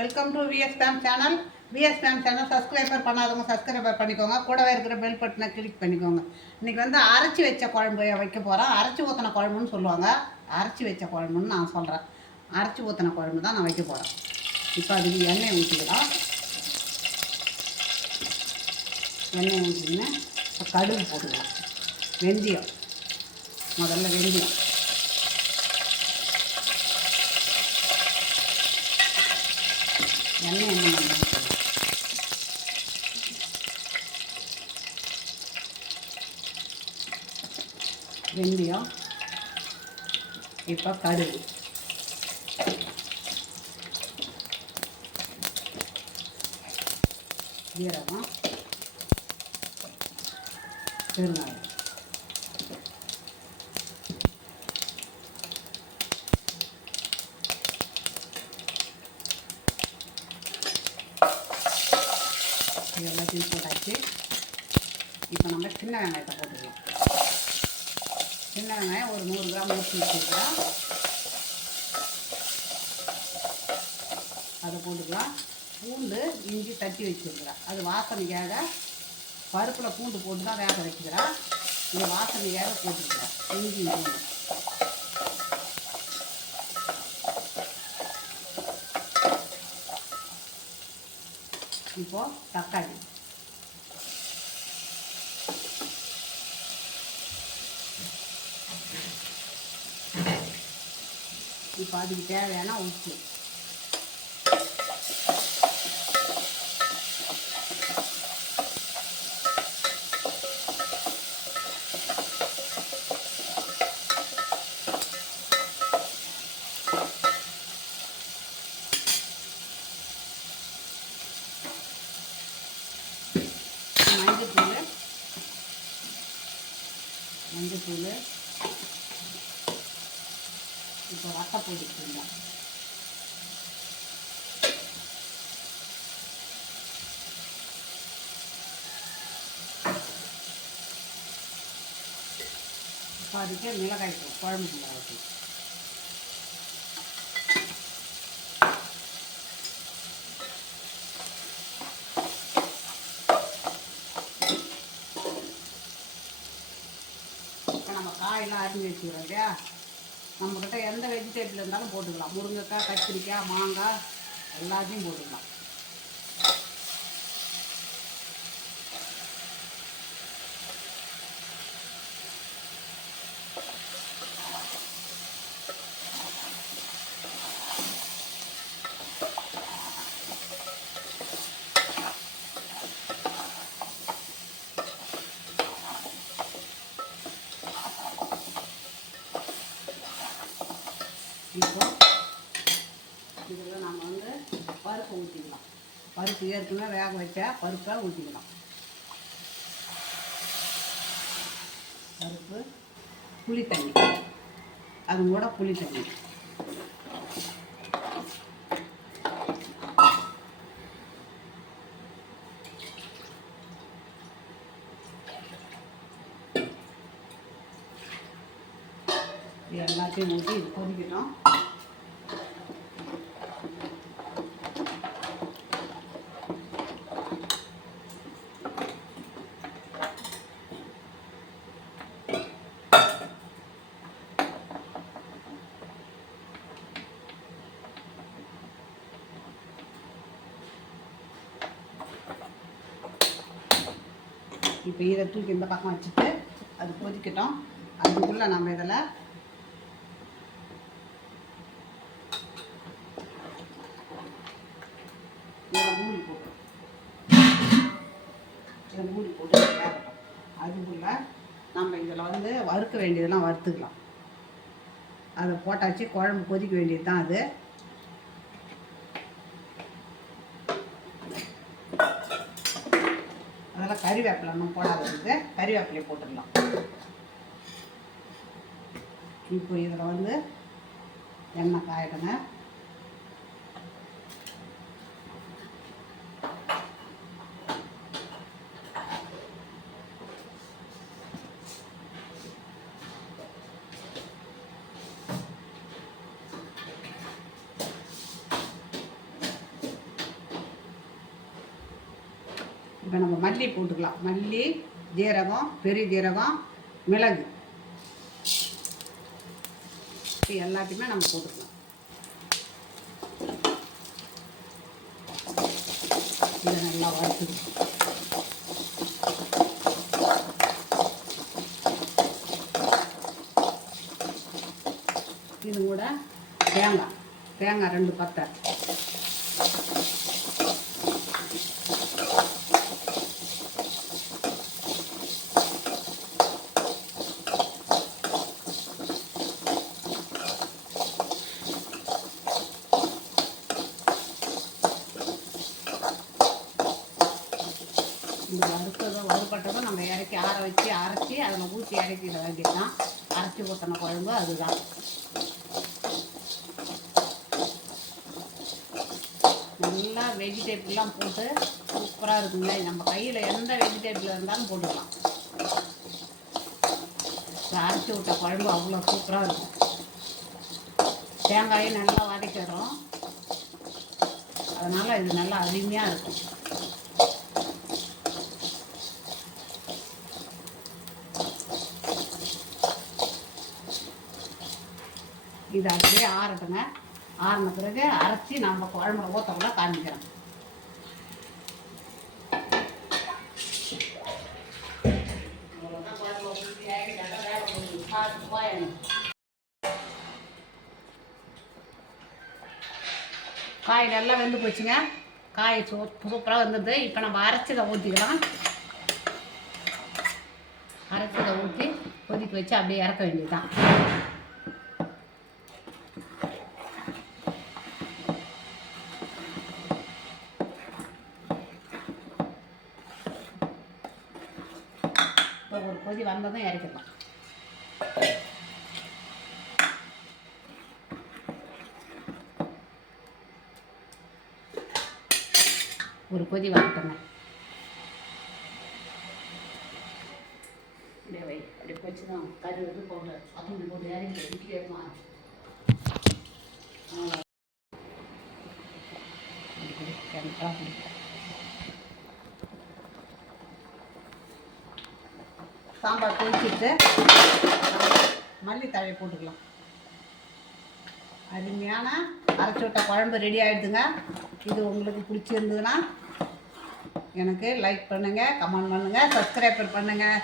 Welcome to VS fame channel. VS fame channel subscriber பண்ணாதவங்க subscriber பண்ணிக்கோங்க. கூடவே இருக்கிற பெல் பட்டனை கிளிக் பண்ணிக்கோங்க. இன்றைக்கி வந்து அரைச்சி வச்ச குழம்பு வைக்க போகிறேன். அரைச்சி ஊற்றின குழம்புன்னு சொல்லுவாங்க. அரைச்சி வச்ச குழம்புன்னு நான் சொல்கிறேன். அரைச்சி ஊற்றின குழம்பு தான் நான் வைக்க போகிறேன். இப்போ அதுக்கு எண்ணெய் ஊற்றிக்கலாம். எண்ணெய் ஊற்றின்னு இப்போ கடுகு போட்டுக்கலாம். வெந்தயம், முதல்ல வெந்தயம், எண்ணெய் என்ன பண்ணணும், வெந்தயம், இப்போ கடுகு, ஜீரகம், பெருங்காயம், எல்லாத்தையும் போட்டாச்சு. இப்போ நம்ம சின்ன வெங்காயத்தை போட்டுக்கலாம். சின்ன வெங்காயம் ஒரு 100 கிராம் ஊற்றி வச்சுக்கலாம். அதை போட்டுக்கலாம். பூண்டு இஞ்சி தட்டி வச்சுருக்கிறேன். அது வாசனைக்காக பருப்பில் பூண்டு போட்டு தான் வேக வைக்கிறேன். இந்த வாசனைக்காக போட்டுருக்கிறேன் இஞ்சி பூண்டு. இப்போது தக்காளி, இப்போ அதுக்கு தேவையான உப்பு, மஞ்சத்தூள், இப்போ வத்தப்பொடி போடலாம். இப்போ அதுக்கு மிளகாய் தூள், குழம்பு மிளகாய் தூள், காயெல்லாம் அரிஞ்சு வச்சுக்கிறோம் இல்லையா, நம்மக்கிட்ட எந்த வெஜிடேபிள் இருந்தாலும் போட்டுக்கலாம். முருங்கைக்காய், கத்திரிக்காய், மாங்காய் எல்லாத்தையும் போட்டுக்கலாம். இப்போ இதில் நம்ம வந்து பருப்பு ஊற்றிக்கலாம். பருப்பு ஏற்கனவே வேக வச்சா பருப்பை ஊற்றிக்கலாம். பருப்பு, புளி தண்ணி, அது கூட புளி தண்ணி, எல்லாத்தையும் ஊற்றி இது கொதிக்கணும். இப்போ இதை தூக்கி இந்த பக்கம் வச்சுட்டு அது கொதிக்கட்டும். அதுக்குள்ளே நம்ம இதில் மூடி போட்டு வேகட்டும். அதுக்குள்ளே நம்ம இதில் வந்து வறுக்க வேண்டியதெல்லாம் வறுத்துக்கலாம். அதை போட்டாச்சு, குழம்பு கொதிக்க வேண்டியது தான் அது. அதெல்லாம் கறிவேப்பிலை நம்ம போடாததுக்கு கறிவேப்பிலையை போட்டுடலாம். இப்போ இதில் வந்து எண்ணெய் காயிடுங்க. இப்போ நம்ம மல்லி போட்டுக்கலாம். மல்லி, ஜீரகம், பெரிய ஜீரகம், மிளகு இது எல்லாத்தையுமே நம்ம போட்டுக்கலாம். இதை நல்லா வறுத்துக்கலாம். இது கூட தேங்காய் 2 பத்தை, இந்த வறுபட்டதும் நம்ம இறக்கி ஆற வச்சு அரைச்சி அதில் ஊற்றி இறக்கிட வேண்டியதுதான். அரைச்சி ஊற்றின குழம்பு அதுதான். நல்லா வெஜிடபிள்லாம் போட்டு சூப்பராக இருக்குங்க. நம்ம கையில் எந்த வெஜிடபிள் இருந்தாலும் போட்டுக்கலாம். அரைச்சி விட்ட குழம்பு அவ்வளோ சூப்பராக இருக்கும். தேங்காயும் நல்லா வதக்கிடுறோம், அதனால் இது நல்லா அருமையாக இருக்கும். இது அப்படியே ஆறட்டுங்க. ஆறின பிறகு அரைச்சி நம்ம குழம்புல ஊற்றக்குள்ள காமிக்கிறோம். காய் நல்லா வெந்து போச்சுங்க. காய் சூப்பராக வந்தது. இப்போ நம்ம அரைச்சதை ஊற்றிக்கலாம். அரைச்சதை ஊற்றி கொதிக்க வச்சு அப்படியே இறக்க வேண்டியதுதான். ஒரு கொதி வந்ததும் இறக்கிடலாம். ஒரு கொதி வரட்டுங்க. அப்படியே வை, அப்படியே வச்சு தான் கறி வந்து போட்டு அப்படி போட்டு இறங்கி இட்லி எடுமா. சாம்பார் கொதிச்சுட்டு மல்லித்தழை போட்டுக்கலாம். அருமையான அரைச்சி விட்ட குழம்பு ரெடி ஆகிடுதுங்க. இது உங்களுக்கு பிடிச்சிருந்ததுன்னா எனக்கு லைக் பண்ணுங்கள், கமெண்ட் பண்ணுங்கள், சப்ஸ்கிரைப் பண்ணுங்கள்.